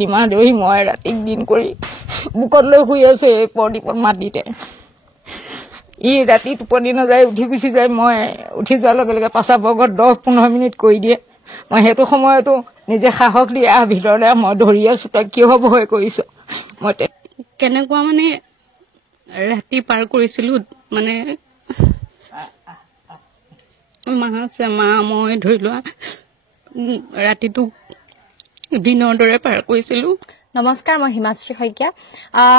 নিমা দহি মই ৰাতিক দিন কৰি বুকত লৈ শুই আছো এই পৰদীপৰ মাটিতে ই ৰাতি টোপনি নাযায় উঠি গুচি যায় মই উঠি যোৱাৰ লগে লগে পাছাবগত 10-15 মিনিট কৰি দিয়ে মই সেইটো সময়তো নিজে সাহস দি ভিতৰলৈ মই ধৰি আছো তই কিয় ভয় কৰিছ মই কেনেকুৱা মানে ৰাতি পাৰ কৰিছিলো মানে মা মই ধৰি লোৱা ৰাতিটো দিনৰ দৰে পাৰ কৰিছিলো নমস্কাৰ মই হিমাশ্ৰী শইকীয়া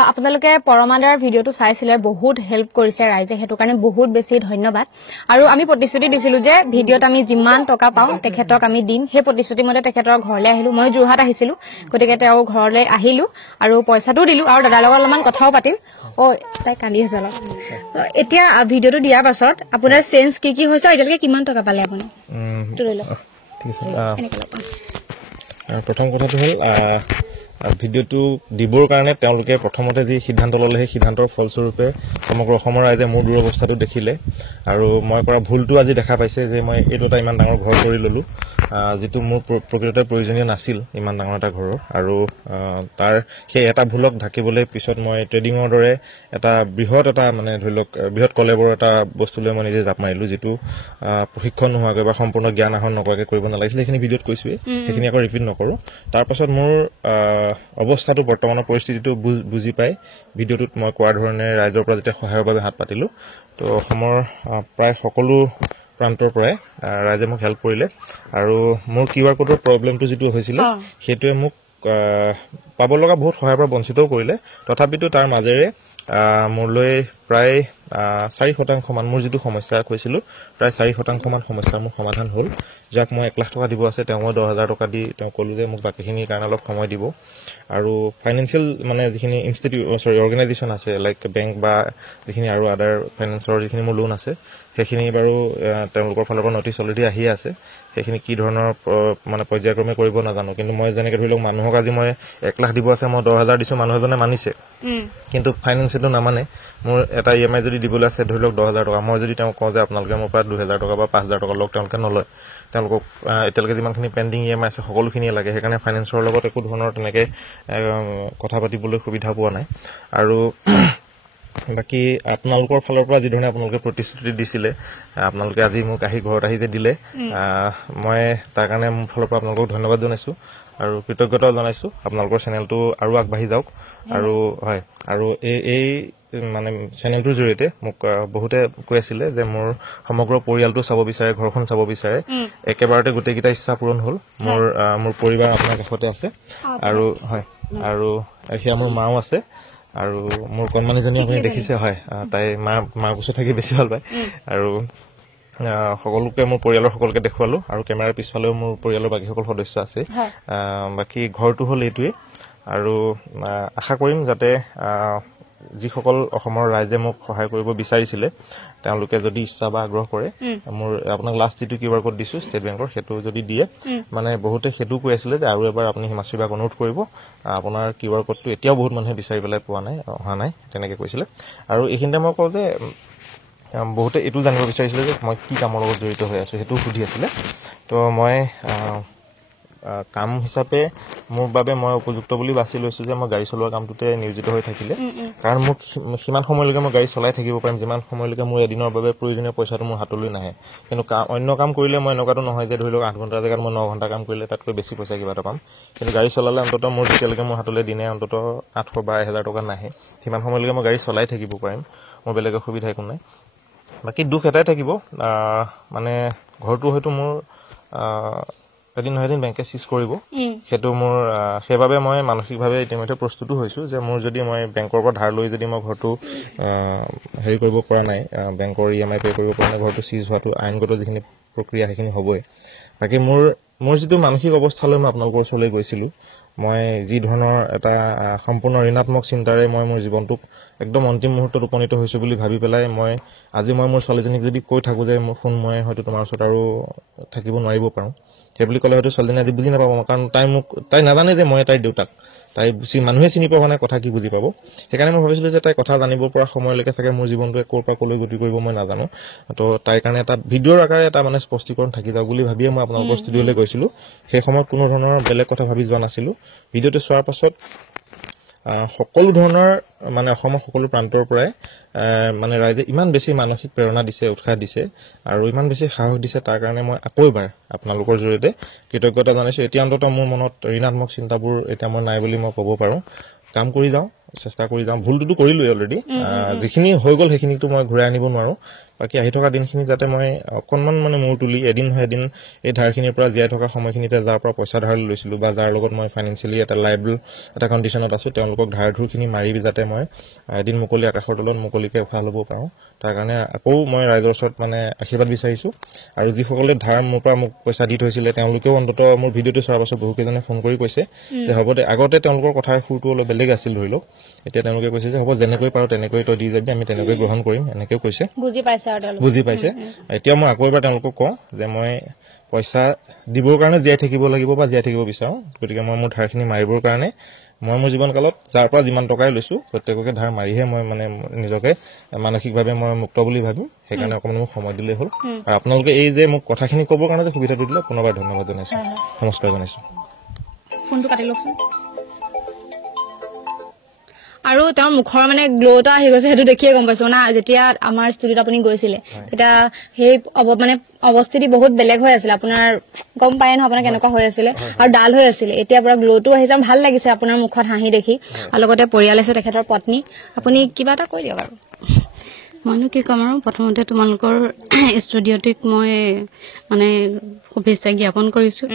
আপোনালোকে পৰমাদাৰ ভিডিওটো চাইছিলে বহুত হেল্প কৰিছে ৰাইজে হেতু কাৰণে বহুত বেছি ধন্যবাদ আৰু আমি প্ৰতিশ্ৰুতি দিছিলো যে ভিডিওত আমি যিমান টকা পাও তেখেতক আমি দিম হে প্ৰতিশ্ৰুতি মতে তেখেতৰ ঘৰলৈ আহিলো মই জুৰহাট আহিছিলো গতিকে তেওঁ ঘৰলৈ আহিলো আৰু পইচাটো দিলো আৰু দাদাৰ লগত অলপমান কথাও পাতিম তাই কান্দি আছে অলপ এতিয়া ভিডিওটো দিয়াৰ পাছত আপোনাৰ চেঞ্জ কি হৈছে এতিয়ালৈকে কিমান টকা পালে আপুনি ঠিক আছে প্ৰথম কথাটো হ'ল ভিডিওটো দিবৰ কাৰণে তেওঁলোকে প্ৰথমতে যি সিদ্ধান্ত ল'লে সেই সিদ্ধান্তৰ ফলস্বৰূপে সমগ্ৰ অসমৰ ৰাইজে মোৰ দুৰৱস্থাটো দেখিলে আৰু মই কৰা ভুলটো আজি দেখা পাইছে যে মই এইটো এটা ইমান ডাঙৰ ঘৰ কৰি ল'লো যেটো মোৰ প্ৰকৃততে প্ৰয়োজনীয় নাছিল ইমান ডাঙৰ এটা ঘৰৰ আৰু তাৰ সেই এটা ভুলক ঢাকিবলৈ পিছত মই ট্ৰেডিঙৰ দৰে এটা বৃহৎ এটা মানে ধৰি লওক বৃহৎ কলেবৰ এটা বস্তু লৈ মই নিজে জাপ মাৰিলো যেটো প্ৰশিক্ষণ নোহোৱাকৈ বা সম্পূৰ্ণ জ্ঞান আহৰণ নকৰাকৈ কৰিব নালাগিছিল সেইখিনি ভিডিওত কৈছোৱে সেইখিনি আকৌ ৰিপিট নকৰো তাৰ পাছত মোৰ অৱস্থাটো বৰ্তমানৰ পৰিস্থিতিটো বুজি পাই ভিডিওটোত মই কোৱাৰ ধৰণে ৰাইজৰ পৰা যেতিয়া সহায়ৰ বাবে হাত পাতিলো তো অসমৰ প্ৰায় সকলো প্ৰান্তৰ পৰাই ৰাইজে মোক হেল্প কৰিলে আৰু মোৰ কিউআৰ কোডৰ প্ৰবলেমটো যেটো হৈছিল হেতুৱে মোক পাব লগা বহুত সহায়ৰ পৰা বঞ্চিতও কৰিলে তথাপিতো তাৰ মাজেৰে মোৰলৈ প্ৰায় 4% মান মোৰ যেটো সমস্যা কৈছিলো প্ৰায় 4% মান সমস্যা মোৰ সমাধান হ'ল যাক মই 1 লাখ টকা দিব আছে তেওঁ মই 10,000 টকা দি তেওঁ কলো যে মোক বাকিখিনিৰ কাৰণে অলপ সময় দিব আৰু ফাইনান্সিয়েল মানে যিখিনি অৰ্গানাইজেশ্যন আছে লাইক বেংক বা যিখিনি আৰু আদাৰ ফাইনান্সৰ যিখিনি মোৰ লোন আছে সেইখিনি বাৰু তেওঁলোকৰ ফালৰ পৰা নটিচ অলৰেডি আহি আছে সেইখিনি কি ধৰণৰ মানে পৰ্যায়ক্ৰমে কৰিব নাজানো কিন্তু মই যেনেকৈ ধৰি লওক মানুহক আজি মই 1 লাখ দিব আছে মই 10,000 দিছো মানুহজনে মানিছে কিন্তু ফাইনান্সিয়েলটো নামানে মোৰ এটা ইএমআই যদি দিবলৈ আছে ধৰি লওক 10,000 টকা মই যদি তেওঁ কওঁ যে আপোনালোকে মোৰ পৰা 2,000 টকা বা 5,000 টকা লওক তেওঁলোকে নলয় তেওঁলোকক এতিয়ালৈকে যিমানখিনি পেণ্ডিং ইএমআই আছে সকলোখিনি লাগে সেইকাৰণে ফাইনান্সৰ লগত একো ধৰণৰ তেনেকে কথা পাতিবলৈ সুবিধা পোৱা নাই আৰু বাকি আপোনালোকৰ ফালৰ পৰা যি ধৰণে আপোনালোকে প্ৰতিশ্ৰুতি দিছিলে আপোনালোকে আজি মোক আহি ঘৰত আহি যে দিলে মই তাৰ কাৰণে মোৰ ফালৰ পৰা আপোনালোকক ধন্যবাদ জনাইছো আৰু কৃতজ্ঞতা জনাইছো আপোনালোকৰ চেনেলটো আৰু আগবাঢ়ি যাওক আৰু হয় আৰু এই মানে চেনেলটোৰ জৰিয়তে মোক বহুতে কৈ আছিল যে মোৰ সমগ্ৰ পৰিয়ালটো চাব বিচাৰে ঘৰখন চাব বিচাৰে একেবাৰতে গোটেইকিটা ইচ্ছা পূৰণ হ'ল মোৰ পৰিবাৰ আপোনাৰ কাষতে আছে আৰু হয় আৰু এয়া মোৰ মাও আছে আৰু মোৰ কণমানিজনী আপুনি দেখিছে হয় তাই মাৰ কোচত থাকি বেছি ভাল পায় আৰু সকলোকে মোৰ পৰিয়ালৰ সকলোকে দেখুৱালো আৰু কেমেৰাৰ পিছফালেও মোৰ পৰিয়ালৰ বাকি সকল সদস্য আছে বাকি ঘৰটো হ'ল এইটোৱে আৰু আশা কৰিম যাতে যিসকল অসমৰ ৰাইজে মোক সহায় কৰিব বিচাৰিছিলে তেওঁলোকে যদি ইচ্ছা বা আগ্ৰহ কৰে মোৰ আপোনাক লাষ্ট যেটো কিউআৰ কোড দিছো ষ্টেট বেংকৰ হেতু যদি দিয়ে মানে বহুতে হেতু কৈ আছিল যে আৰু এবাৰ আপুনি হিমাশ্ৰী বাক অনুৰোধ কৰিব আপোনাৰ কিউআৰ কোডটো এতিয়াও বহুত মানুহে বিচাৰি পেলাই পোৱা নাই অহা নাই তেনেকৈ কৈছিল আৰু এইখিনিতে মই কওঁ যে বহুতে এটো জানিব বিচাৰিছিল যে মই কি কামৰ লগত জড়িত হৈ আছো হেতু সুধি আছিল তো মই কাম হিচাপে মোৰ বাবে মই উপযুক্ত বুলি বাছি লৈছো যে মই গাড়ী চলোৱা কামটোতে নিয়োজিত হৈ থাকিলে কাৰণ মোক সিমান সময়লৈকে মই গাড়ী চলাই থাকিব পাৰিম যিমান সময়লৈকে মোৰ এদিনৰ বাবে প্ৰয়োজনীয় পইচাটো মোৰ হাতলৈ নাহে কিন্তু অন্য কাম কৰিলে মই এনেকুৱাটো নহয় যে ধৰি লওক 8 ঘণ্টাৰ জেগাত মই 9 ঘণ্টা কাম কৰিলে তাতকৈ বেছি পইচা কিবা এটা পাম কিন্তু গাড়ী চলালে অন্তত মোৰ যেতিয়ালৈকে মোৰ হাতলৈ দিনে অন্তত 800 বা 1000 টকা নাহে সিমান সময়লৈকে মই গাড়ী চলাই থাকিব পাৰিম মোৰ বেলেগ সুবিধা একো নাই বাকি দুখ এটাই থাকিব মানে ঘৰটো হয়তো মোৰ এদিন নহয় এদিন বেংকে সিজ কৰিব হেতু মোৰ সেভাবে মই মানসিকভাৱে ইতিমধ্যে প্ৰস্তুত হৈছো যে মোৰ যদি মই বেংকৰ পৰা ধাৰ লৈ যদি মই ঘৰটো হেৰি কৰিব পৰা নাই বেংকৰ ইএমআই পে কৰিব পৰা নাই ঘৰটো সিজ হোৱাটো আইনগত যিখিনি প্ৰক্ৰিয়া সেইখিনি হ'বই বাকি মোৰ যেটো মানসিক অৱস্থালৈ মই আপোনালোকৰ ওচৰলৈ গৈছিলো মই যি ধৰণৰ এটা সম্পূৰ্ণ ঋণাত্মক চিন্তাৰে মই মোৰ জীৱনটোক একদম অন্তিম মুহূৰ্তত উপনীত হৈছো বুলি ভাবি পেলাই মই আজি মই মোৰ ছোৱালীজনীক যদি কৈ থাকো যে মোৰ ফোন মই হয়তো তোমাৰ ওচৰত আৰু থাকিব নোৱাৰিব পাৰো সেই বুলি ক'লে হয়তো ছোৱালীজনী আজি বুজি নাপাব কাৰণ তাই নাজানে যে মই তাইৰ দেউতাক তাই মানুহে চিনি পাব নাই কথা কি বুজি পাব সেইকাৰণে মই ভাবিছিলো যে তাই কথা জানিব পৰা সময়লৈকে চাগে মোৰ জীৱনটোৱে ক'ৰ পৰা ক'লৈ গতি কৰিব মই নাজানো তো তাইৰ কাৰণে এটা ভিডিঅ'ৰ আকাৰে এটা মানে স্পষ্টীকৰণ থাকি যাওক বুলি ভাবিয়ে মই আপোনালোকৰ ষ্টুডিঅ'লৈ গৈছিলো সেই সময়ত কোনো ধৰণৰ বেলেগ কথা ভাবি যোৱা নাছিলো ভিডিঅ'টো চোৱাৰ পাছত সকলো ধৰণৰ মানে অসমৰ সকলো প্ৰান্তৰ পৰাই মানে ৰাইজে ইমান বেছি মানসিক প্ৰেৰণা দিছে উৎসাহ দিছে আৰু ইমান বেছি সাহস দিছে তাৰ কাৰণে মই আকৌ এবাৰ আপোনালোকৰ জৰিয়তে কৃতজ্ঞতা জনাইছো এতিয়া অন্ততঃ মোৰ মনত ঋণাত্মক চিন্তাবোৰ এতিয়া মই নাই বুলি মই ক'ব পাৰো কাম কৰি যাওঁ চেষ্টা কৰি যাওঁ ভুলটোতো কৰিলোৱে অলৰেডি যিখিনি হৈ গ'ল সেইখিনিতো মই ঘূৰাই আনিব নোৱাৰো বাকি আহি থকা দিনখিনি যাতে মই অকণমান মানে মূৰ তুলি এদিন হয় এদিন এই ধাৰখিনিৰ পৰা জীয়াই থকা সময়খিনিতে যাৰ পৰা পইচা ধাৰ লৈছিলো বা যাৰ লগত মই ফাইনেন্সিয়েলি এটা লাইবল এটা কণ্ডিশ্যনত আছো তেওঁলোকক ধাৰ ধুৰখিনি মাৰি যাতে মই এদিন মুকলি আকাশৰ তলত মুকলিকে উশাহ ল'ব পাৰোঁ তাৰ কাৰণে আকৌ মই ৰাইজৰ ওচৰত মানে আশীৰ্বাদ বিচাৰিছো আৰু যিসকলে ধাৰ মোৰ পৰা মোক পইচা দি থৈছিলে তেওঁলোকেও অন্ততঃ মোৰ ভিডিঅ'টো চোৱাৰ পাছত বহুকেইজনে ফোন কৰি কৈছে যে হ'ব দে আগতে তেওঁলোকৰ কথাৰ সুৰটো অলপ বেলেগ আছিল ধৰি লওক এতিয়া তেওঁলোকে কৈছে যে হ'ব যেনেকৈ পাৰো তেনেকৈ তই দি যাবি আমি তেনেকৈ গ্ৰহণ কৰিম এনেকেও কৈছে বুজি পাইছে এতিয়া মই আকৌ এবাৰ তেওঁলোকক কওঁ যে মই পইচা দিবৰ কাৰণে জীয়াই থাকিব লাগিব বা জীয়াই থাকিব বিচাৰোঁ গতিকে মই মোৰ ধাৰখিনি মাৰিবৰ কাৰণে মই মোৰ জীৱনকালত যাৰ পৰা যিমান টকাই লৈছো প্ৰত্যেককে ধাৰ মাৰিহে মই মানে নিজকে মানসিকভাৱে মই মুক্ত বুলি ভাবিম সেইকাৰণে অকণমান মোক সময় দিলেই হ'ল আৰু আপোনালোকে এই যে মোক কথাখিনি ক'বৰ কাৰণে যে সুবিধাটো দিলে পুনৰবাৰ ধন্যবাদ জনাইছো নমস্কাৰ জনাইছো ফোনটো কাটি লওকচোন আৰু তেওঁৰ মুখৰ মানে গ্ল'টা আহি গৈছে সেইটো দেখিয়ে গম পাইছো না যেতিয়া আমাৰ ষ্টুডিঅ'ত আপুনি গৈছিলে তেতিয়া সেই মানে অৱস্থিতি বহুত বেলেগ হৈ আছিল আপোনাৰ গম পায় নহয় আপোনাৰ কেনেকুৱা হৈ আছিলে আৰু ডাল হৈ আছিলে এতিয়া পৰা গ্ল'টো আহিছে ভাল লাগিছে আপোনাৰ মুখত হাঁহি দেখি আৰু লগতে পৰিয়াল আছে তেখেতৰ পত্নী আপুনি কিবা এটা কৈ দিয়ক আৰু মইনো কি ক'ম আৰু প্ৰথমতে তোমালোকৰ ষ্টুডিঅ'টিক মই মানে শুভেচ্ছা জ্ঞাপন কৰিছো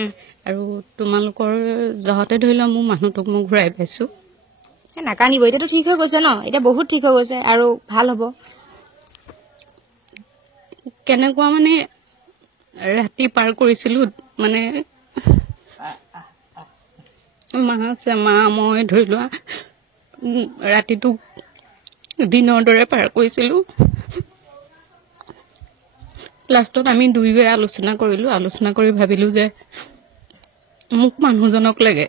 আৰু তোমালোকৰ জহতে ধৰি লোৱা মোৰ মানুহটোক মই ঘূৰাই পাইছো নাকানিব এতিয়াতো ঠিক হৈ গৈছে ন এতিয়া বহুত ঠিক হৈ গৈছে আৰু ভাল হ'ব কেনেকুৱা মানে ৰাতি পাৰ কৰিছিলো মানে মা মই ধৰি লোৱা ৰাতিটো দিনৰ দৰে পাৰ কৰিছিলো লাষ্টত আমি দুয়োৱে আলোচনা কৰিলো আলোচনা কৰি ভাবিলো যে মোক মানুহজনক লাগে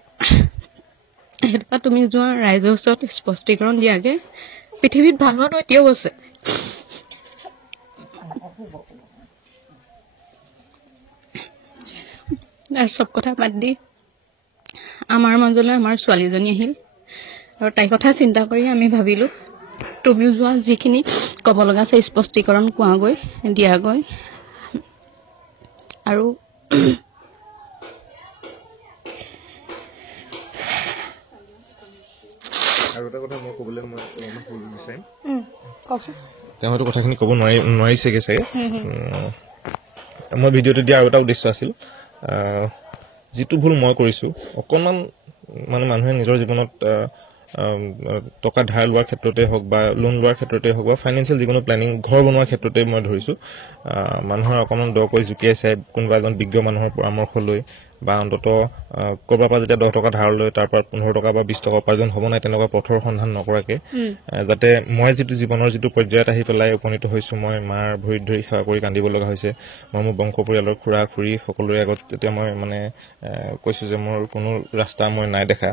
সেইটো তুমি যোৱা ৰাইজৰ ওচৰত স্পষ্টীকৰণ দিয়াগে পৃথিৱীত ভাল হোৱাটো এতিয়াও আছে আৰু চব কথা বাদ দি আমাৰ মাজলৈ আমাৰ ছোৱালীজনী আহিল আৰু তাইৰ কথা চিন্তা কৰি আমি ভাবিলো তুমিও যোৱা যিখিনি ক'ব লগা আছে স্পষ্টীকৰণ কোৱাগৈ দিয়াগৈ আৰু আৰু এটা কথা মই ক'বলৈ মই বিচাৰিম কওকচোন তেওঁ হয়তো কথাখিনি ক'ব নোৱাৰিছেগৈ চাগে মই ভিডিঅ'টো দিয়া আৰু এটা উদ্দেশ্য আছিল যিটো ভুল মই কৰিছোঁ অকণমান মানে মানুহে নিজৰ জীৱনত টকা ধাৰ লোৱাৰ ক্ষেত্ৰতে হওক বা লোন লোৱাৰ ক্ষেত্ৰতে হওক বা ফাইনেন্সিয়েল যিকোনো প্লেনিং ঘৰ বনোৱাৰ ক্ষেত্ৰতে মই ধৰিছোঁ মানুহৰ অকণমান দকৈ জুকিয়াই চাই কোনোবা এজন বিজ্ঞ মানুহৰ পৰামৰ্শ লৈ বা অন্ততঃ ক'ৰবাৰ পৰা যেতিয়া 10 টকা ধাৰ লৈ তাৰ পৰা 15 টকা বা 20 টকা উপাৰ্জন হ'ব নাই তেনেকুৱা পথৰ সন্ধান নকৰাকৈ যাতে মই যিটো জীৱনৰ যিটো পৰ্যায়ত আহি পেলাই উপনীত হৈছোঁ মই মাৰ ভৰিত ধৰি সেৱা কৰি কান্দিব লগা হৈছে মই মোৰ বংশ পৰিয়ালৰ খুৰা খুৰী সকলোৰে আগত তেতিয়া মই মানে কৈছোঁ যে মোৰ কোনো ৰাস্তা মই নাই দেখা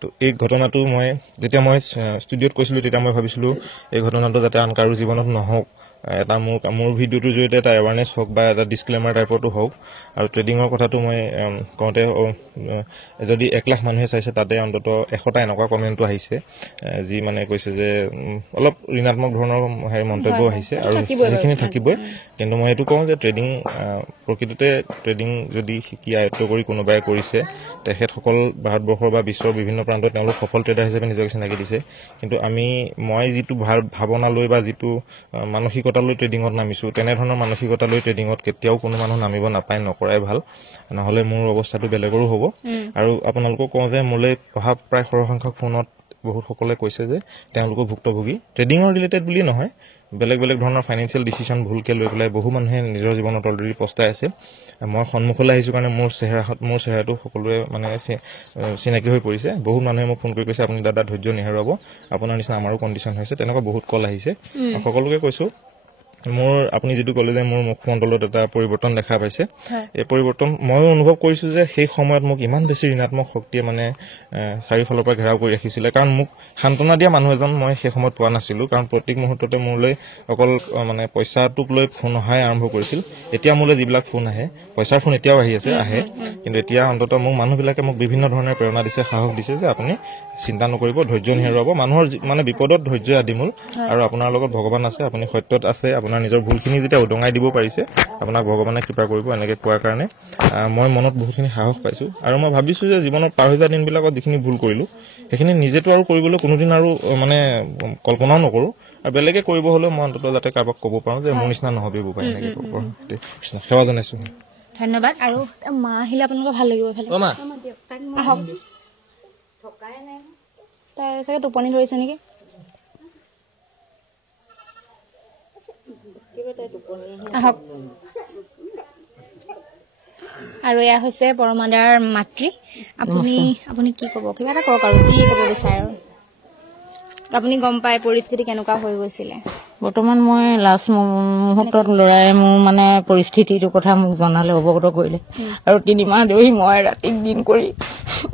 তো এই ঘটনাটো মই যেতিয়া মই ষ্টুডিঅ'ত কৈছিলোঁ তেতিয়া মই ভাবিছিলোঁ এই ঘটনাটো যাতে আন কাৰো জীৱনত নহওক এটা মোৰ ভিডিঅ'টোৰ জৰিয়তে এটা এৱাৰনেছ হওক বা এটা ডিছক্লেমাৰ টাইপৰটো হওক আৰু ট্ৰেডিঙৰ কথাটো মই কওঁতে যদি 1 লাখ মানুহে চাইছে তাতে অন্ততঃ 100টা এনেকুৱা কমেণ্টো আহিছে যি মানে কৈছে যে অলপ ঋণাত্মক ধৰণৰ মন্তব্য আহিছে আৰু সেইখিনি থাকিবই কিন্তু মই এইটো কওঁ যে ট্ৰেডিং প্ৰকৃততে ট্ৰেডিং যদি শিকি আয়ত্ব কৰি কোনোবাই কৰিছে তেখেতসকল ভাৰতবৰ্ষৰ বা বিশ্বৰ বিভিন্ন প্ৰান্তত তেওঁলোক সফল ট্ৰেডাৰ হিচাপে নিজকে চিনাকি দিছে কিন্তু মই যিটো ভাৱনা লৈ বা যিটো মানসিকতা লৈ ট্ৰেডিঙত নামিছোঁ তেনেধৰণৰ মানসিকতা লৈ ট্ৰেডিঙত কেতিয়াও কোনো মানুহ নামিব নাপায় নকৰাই ভাল নহ'লে মোৰ অৱস্থাটো বেলেগৰো হ'ব আৰু আপোনালোকক কওঁ যে মোলৈ অহা প্ৰায় সৰহসংখ্যক ফোনত বহুতসকলে কৈছে যে তেওঁলোকো ভুক্তভোগী ট্ৰেডিঙৰ ৰিলেটেড বুলি নহয় বেলেগ ধৰণৰ ফাইনেন্সিয়েল ডিচিশ্যন ভুলকৈ লৈ পেলাই বহু মানুহে নিজৰ জীৱনত অলৰেডি পস্তাই আছে মই সন্মুখলৈ আহিছোঁ কাৰণে মোৰ চেহেৰাটো সকলোৱে মানে চিনাকি হৈ পৰিছে বহুত মানুহে মোক ফোন কৰি কৈছে আপুনি দাদা ধৈৰ্য নেহেৰুৱাব আপোনাৰ নিচিনা আমাৰো কণ্ডিশ্যন হৈছে তেনেকুৱা বহুত কল আহিছে সকলোকে কৈছোঁ মোৰ আপুনি যেটো কলে যে মোৰ মুখমণ্ডলত এটা পৰিৱৰ্তন দেখা পাইছে এই পৰিৱৰ্তন মই অনুভৱ কৰিছো যে সেই সময়ত মোক ইমান বেছি ঋণাত্মক শক্তিয়ে মানে চাৰিফালৰ পৰা ঘেৰাও কৰি ৰাখিছিলে কাৰণ মোক সান্তনা দিয়া মানুহ এজন মই সেই সময়ত পোৱা নাছিলো কাৰণ প্ৰত্যেক মুহূৰ্ততে মোলৈ অকল মানে পইচাটোক লৈ ফোন অহাই আৰম্ভ কৰিছিল এতিয়া মোলৈ যিবিলাক ফোন আহে পইচাৰ ফোন এতিয়াও আহে কিন্তু এতিয়া অন্তত মোক মানুহবিলাকে মোক বিভিন্ন ধৰণৰ প্ৰেৰণা দিছে সাহস দিছে যে আপুনি চিন্তা নকৰিব ধৈৰ্য হেৰুৱাব মানুহৰ মানে বিপদত ধৈৰ্য আদিমূল আৰু আপোনাৰ লগত ভগৱান আছে আপুনি সত্যত আছে আপোনাৰ নিজৰ ভুলখিনি যেতিয়া উদঙাই দিব পাৰিছে আপোনাক ভগৱানে কৃপা কৰিব এনেকৈ কোৱাৰ কাৰণে মই মনত বহুতখিনি সাহস পাইছো আৰু মই ভাবিছো যে জীৱনত পাৰ হৈ যোৱা দিনবিলাকত যিখিনি ভুল কৰিলো সেইখিনি নিজেতো আৰু কৰিবলৈ কোনোদিন আৰু মানে কল্পনাও নকৰো আৰু বেলেগে কৰিব হলে মই অন্তত যাতে কাৰোবাক ক'ব পাৰো যে মোৰ নিচিনা নহবিব পাৰে এনেকৈ ক'ব পাৰো সেৱা জনাইছো ধন্যবাদ আৰু মা আহিলে আপোনালোকৰ ভাল লাগিব এফালে আহক তাৰ চাগে টোপনি ধৰিছে নেকি আহক আৰু এয়া হৈছে পৰমাদাৰ মাতৃ আপুনি কি ক'ব কিবা এটা কওক আৰু যি ক'ব বিচাৰে আৰু আপুনি গম পায় পৰিস্থিতি কেনেকুৱা হৈ গৈছিলে বৰ্তমান মই লাষ্ট মুহূৰ্তত ল'ৰাই মোৰ মানে পৰিস্থিতিটোৰ কথা মোক জনালে অৱগত কৰিলে আৰু 3 মাহ ধৰি মই ৰাতি দিন কৰি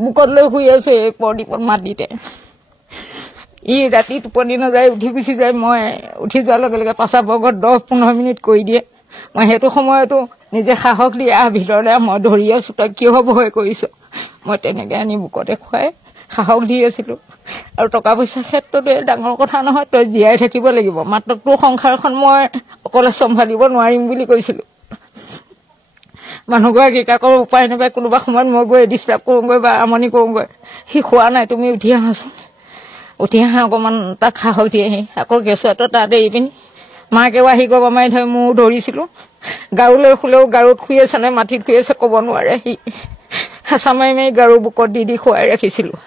বুকত লৈ শুই আছো এই পৰদীপত মাটিতে ই ৰাতি টোপনি নাযায় উঠি গুচি যায় মই উঠি যোৱাৰ লগে লগে পাছাবগত 10-15 মিনিট কৰি দিয়ে মই সেইটো সময়তো নিজে সাহস দি ভিতৰলৈ মই ধৰি আছো তই কিয় ভয় কৰিছ মই তেনেকৈ আনি বুকতে খুৱাই সাহস দি আছিলো আৰু টকা পইচাৰ ক্ষেত্ৰতে ডাঙৰ কথা নহয় তই জীয়াই থাকিব লাগিব মাত্ৰ তোৰ সংসাৰখন মই অকলে চম্ভালিব নোৱাৰিম বুলি কৈছিলো মানুহগৰাকী কাকো উপায় নাপায় কোনোবা সময়ত মই গৈ ডিষ্টাৰ্ব কৰোঁগৈ বা আমনি কৰোঁগৈ সি খোৱা নাই তুমি উঠি আহাচোন উঠি আহা অকণমান তাক সাহস দি আহি আকৌ গেছতো তাত এৰি পিনি মাকেও আহি গবা মাৰি ধৰি মোৰ ধৰিছিলোঁ গাৰুলৈ শুলেও গাৰুত শুই আছে নে মাটিত শুই আছে ক'ব নোৱাৰে সি হেঁচা মাৰি মাৰি গাৰু বুকত দি খুৱাই ৰাখিছিলোঁ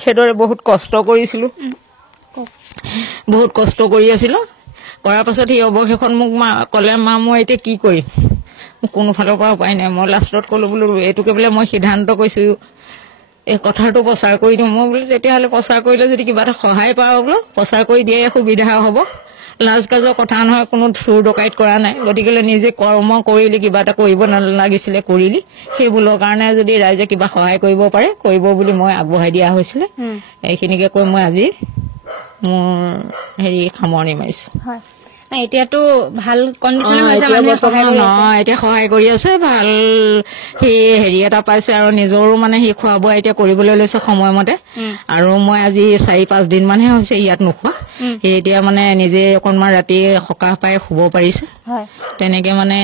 সেইদৰে বহুত কষ্ট কৰিছিলোঁ বহুত কষ্ট কৰি আছিলোঁ কৰাৰ পাছত সি অৱশেষত মোক ক'লে মা মই এতিয়া কি কৰিম মোক কোনোফালৰ পৰা উপায় নাই মই লাষ্টত ক'লোঁ বোলো এইটোকে বোলে মই সিদ্ধান্ত কৈছোঁ এই কথাটো প্ৰচাৰ কৰি দিওঁ মই বোলো তেতিয়াহ'লে প্ৰচাৰ কৰিলে যদি কিবা এটা সহায় পাওঁ বোলো প্ৰচাৰ কৰি দিয়ে সুবিধা হ'ব লাজ কাজৰ কথা নহয় কোনো চুৰ ডকাইত কৰা নাই গতিকে নিজে কৰ্ম কৰিলি কিবা এটা কৰিব নালাগিছিলে কৰিলি সেইবোৰৰ কাৰণে যদি ৰাইজে কিবা সহায় কৰিব পাৰে কৰিব বুলি মই আগবঢ়াই দিয়া হৈছিলে এইখিনিকে কৈ মই আজি মোৰ সামৰণি মাৰিছোঁ হয় এতিয়াতো ভাল কণ্ডিচনে হৈছে মানুহে সহায় কৰি আছে এতিয়া সহায় কৰি আছে ভাল সি এটা পাইছে আৰু নিজৰো মানে সি খোৱা বোৱা এতিয়া কৰিবলৈ লৈছে সময়মতে আৰু মই আজি 4-5 দিন মানহে হৈছে ইয়াত নোখোৱা সি এতিয়া মানে নিজে অকণমান ৰাতি সকাহ পাই শুব পাৰিছে তেনেকে মানে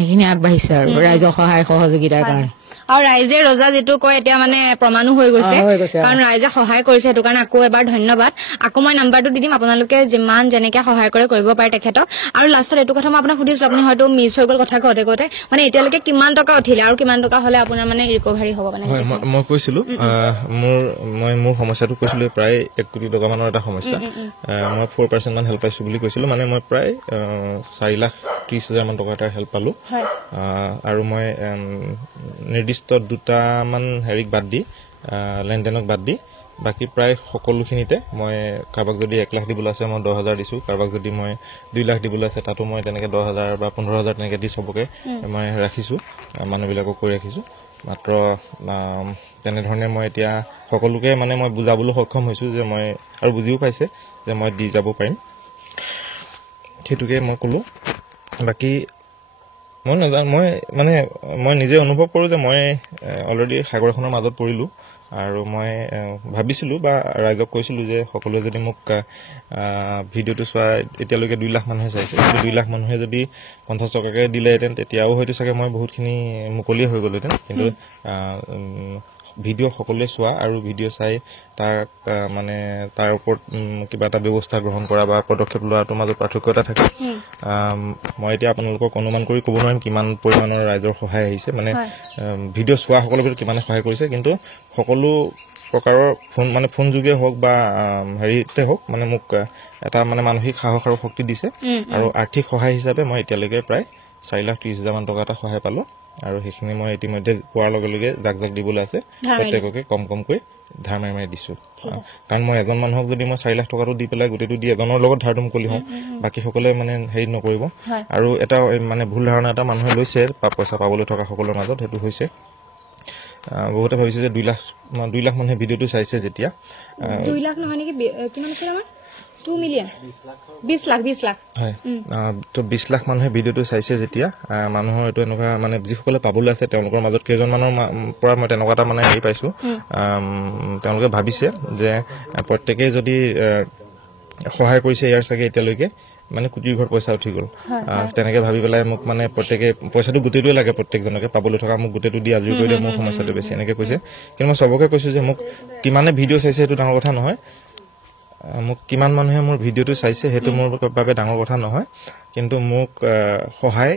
এইখিনি আগবাঢ়িছে আৰু ৰাইজৰ সহায় সহযোগিতাৰ কাৰণে আৰু ৰাইজে ৰজা যেটো কয় এতিয়া মানে প্ৰমাণো হৈ গৈছে কাৰণ ৰাইজে সহায় কৰিছে সেইটো কাৰণে আকৌ এবাৰ ধন্যবাদ আকৌ মই নাম্বাৰটো দি দিম আপোনালোকে যিমান যেনেকে সহায় কৰে কৰিব পাৰে তেখেতক আৰু লাষ্টত এইটো কথা মই আপোনাক সুধিছিলো আপুনি হয়তো মিছ হৈ গ'ল কথা কওঁতে মানে এতিয়ালৈকে কিমান টকা উঠিলে আৰু কিমান টকা হ'লে আপোনাৰ মানে ৰিকভাৰী হ'ব মানে মই কৈছিলো মোৰ সমস্যাটো কৈছিলো প্ৰায় 1 কোটি টকা মানৰ এটা সমস্যা মই 4% মান হেল্প পাইছো বুলি কৈছিলো মানে মই প্ৰায় 4,30,000 মান টকা এটা হেল্প পালো আৰু মই নিৰ্দিষ্ট 2টামান বাদ দি লেনদেনক বাদ দি বাকি প্ৰায় সকলোখিনিতে মই কাৰোবাক যদি 1 লাখ দিবলৈ আছে মই 10,000 দিছো কাৰোবাক যদি মই 2 লাখ দিবলৈ আছে তাতো মই তেনেকে 10,000 বা 15,000 তেনেকে দি সবকে মই ৰাখিছো মানুহবিলাকক কৈ ৰাখিছো মাত্ৰ তেনেধৰণে মই এতিয়া সকলোকে মানে মই বুজাবলৈ সক্ষম হৈছো যে মই আৰু বুজিও পাইছে যে মই দি যাব পাৰিম সেইটোকে মই ক'লো বাকি মই নাজানো মই নিজে অনুভৱ কৰোঁ যে মই অলৰেডি সাগৰ এখনৰ মাজত পৰিলোঁ আৰু মই ভাবিছিলোঁ বা ৰাইজক কৈছিলোঁ যে সকলোৱে যদি মোক ভিডিঅ'টো চোৱা এতিয়ালৈকে 2 লাখ মানুহে চাইছে 2 লাখ মানুহে যদি 50 টকাকৈ দিলেহেঁতেন তেতিয়াও হয়তো চাগে মই বহুতখিনি মুকলি হৈ গ'লোহেঁতেন কিন্তু ভিডিঅ' সকলোৱে চোৱা আৰু ভিডিঅ' চাই তাক মানে তাৰ ওপৰত কিবা এটা ব্যৱস্থা গ্ৰহণ কৰা বা পদক্ষেপ লোৱাটোৰ মাজত পাৰ্থক্য এটা থাকে মই এতিয়া আপোনালোকক অনুমান কৰি ক'ব নোৱাৰিম কিমান পৰিমাণৰ ৰাইজৰ সহায় আহিছে মানে ভিডিঅ' চোৱা সকলোকে কিমানে সহায় কৰিছে কিন্তু সকলো প্ৰকাৰৰ ফোন যোগে হওক বা হেৰিতে হওক মানে মোক এটা মানে মানসিক সাহস আৰু শক্তি দিছে আৰু আৰ্থিক সহায় হিচাপে মই এতিয়ালৈকে প্ৰায় 4,30,000 মান টকা এটা সহায় পালো আৰু সেইখিনি মই ইতিমধ্যে পোৱাৰ লগে লগে জাক জাক দিবলৈ আছে প্ৰত্যেককে কম কমকৈ ধাৰ মাৰি দিছো কাৰণ মই এজন মানুহক যদি মই 4 লাখ টকাটো দি পেলাই গোটেইটো দি এজনৰ লগত ধাৰটো মুকলি হওঁ বাকি সকলে মানে হেৰি নকৰিব আৰু এটা মানে ভুল ধাৰণা এটা মানুহে লৈছে পইচা পাবলৈ থকা সকলৰ মাজত হেতু হৈছে বহুতে ভাবিছে যে 2 লাখ মানুহে ভিডিওটো চাইছে যেতিয়া 2 লাখ নহয় নেকি কিমান আছে আমাৰ 2 মিলিয়ন 20 লাখ হয় তো 20 লাখ মানুহে ভিডিওটো চাইছে যেতিয়া মানুহৰ এটো এনেকুৱা মানে যিসকলে পাবলৈ আছে তেওঁলোকৰ মাজত কেইজন মানুহৰ পৰা মই তেনেকুৱা এটা মানে হেৰি পাইছো তেওঁলোকে ভাবিছে যে প্ৰত্যেকই যদি সহায় কৰিছে ইয়াৰ চাগে এতিয়ালৈকে মানে কোটিৰ ঘৰ পইচা উঠি গল তেনেকে ভাবি পেলাই মোক মানে প্ৰত্যেকে পইচাটো গুটেটোই লাগে প্ৰত্যেকজনকে পাবলৈ থকা মোক গুটেটো দি আজৰি কৰি দিয়ে মোৰ সমস্যাটো বেছি এনেকে কৈছে কিন্তু মই সবকে কৈছো যে মোক কিমানে ভিডিও চাইছে সেইটো ডাঙৰ কথা নহয় মোক কিমান মানুহে মোৰ ভিডিওটো চাইছে হেতু মোৰ বাবে ডাঙৰ কথা নহয় কিন্তু মোক সহায়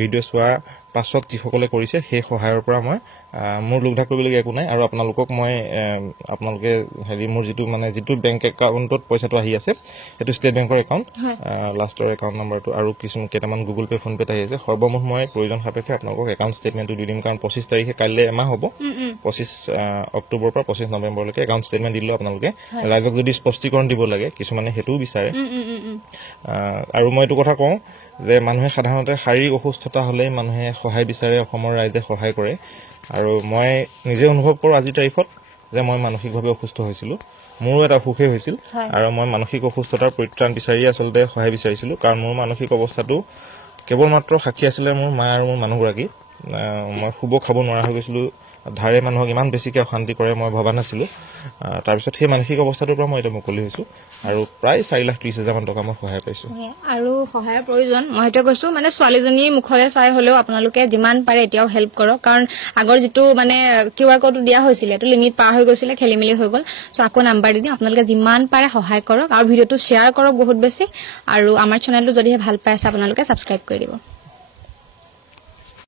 ভিডিও চোৱা পাছত যিসকলে কৰিছে সেই সহায়ৰ পৰা মই মোৰ লোকধা কৰিবলগীয়া একো নাই আৰু আপোনালোকক মই আপোনালোকে হেৰি মোৰ যিটো বেংক একাউণ্টত পইচাটো আহি আছে সেইটো ষ্টেট বেংকৰ একাউণ্ট লাষ্টৰ একাউণ্ট নম্বৰটো আৰু কিছুমান কেইটামান গুগল পে ফোন পে আহি আছে সৰ্বমুঠ মই প্ৰয়োজন সাপেক্ষে আপোনালোকক একাউণ্ট ষ্টেটমেণ্টটো দি দিম কাৰণ 25 তাৰিখে কাইলৈ এমাহ হ'ব 25 অক্টোবৰ পৰা 25 নৱেম্বৰলৈকে একাউণ্ট ষ্টেটমেণ্ট দিলেও আপোনালোকে ৰাইজক যদি স্পষ্টীকৰণ দিব লাগে কিছুমানে হেতুও বিচাৰে আৰু মই এইটো কথা কওঁ যে মানুহে সাধাৰণতে শাৰীৰিক অসুস্থতা হলে মানুহে সহায় বিচাৰে অসমৰ ৰাইজে সহায় কৰে আৰু মই নিজে অনুভৱ কৰো আজিৰ তাৰিখত যে মই মানসিকভাৱে অসুস্থ হৈছিল মোৰো এটা অসুখে হৈছিল আৰু মই মানসিক অসুস্থতাৰ পৰিত্ৰাণ বিচাৰি আসলতে সহায় বিচাৰিছিলো কাৰণ মোৰ মানসিক অৱস্থাটো কেৱল মাত্ৰ সাক্ষী আছিল মোৰ মা আৰু মোৰ মানুহগৰাকী মই শুব খাব নোৱাৰা হৈ গৈছিলো ধাৰে মানুহক ইমান বেছিকৈ অশান্তি কৰে মই ভবা নাছিলো তাৰ পিছত সেই মানসিক অৱস্থাটোৰ পৰা মই এটা মুকলি হৈছো আৰু প্ৰায় 4,30,000 মান টকা মই সহায় পাইছো আৰু সহায়ৰ প্ৰয়োজন মই হেতু কৈছো মানে ছোৱালীজনী মুখৰে চাই হলেও আপোনালোকে যিমান পাৰে এতিয়াও হেল্প কৰক কাৰণ আগৰ যেটো মানে কিউআৰ কোডটো দিয়া হৈছিল এটো লিমিট পাৰ হৈ গৈছিল খেলিমেলি হৈ গল সো আকৌ নাম্বাৰ দি দিম আপোনালোকে যিমান পাৰে সহায় কৰক আৰু ভিডিওটো শেয়াৰ কৰক বহুত বেছি আৰু আমাৰ চেনেলটো যদি ভাল পাইছে আপোনালোকে সাবস্ক্ৰাইব কৰি দিব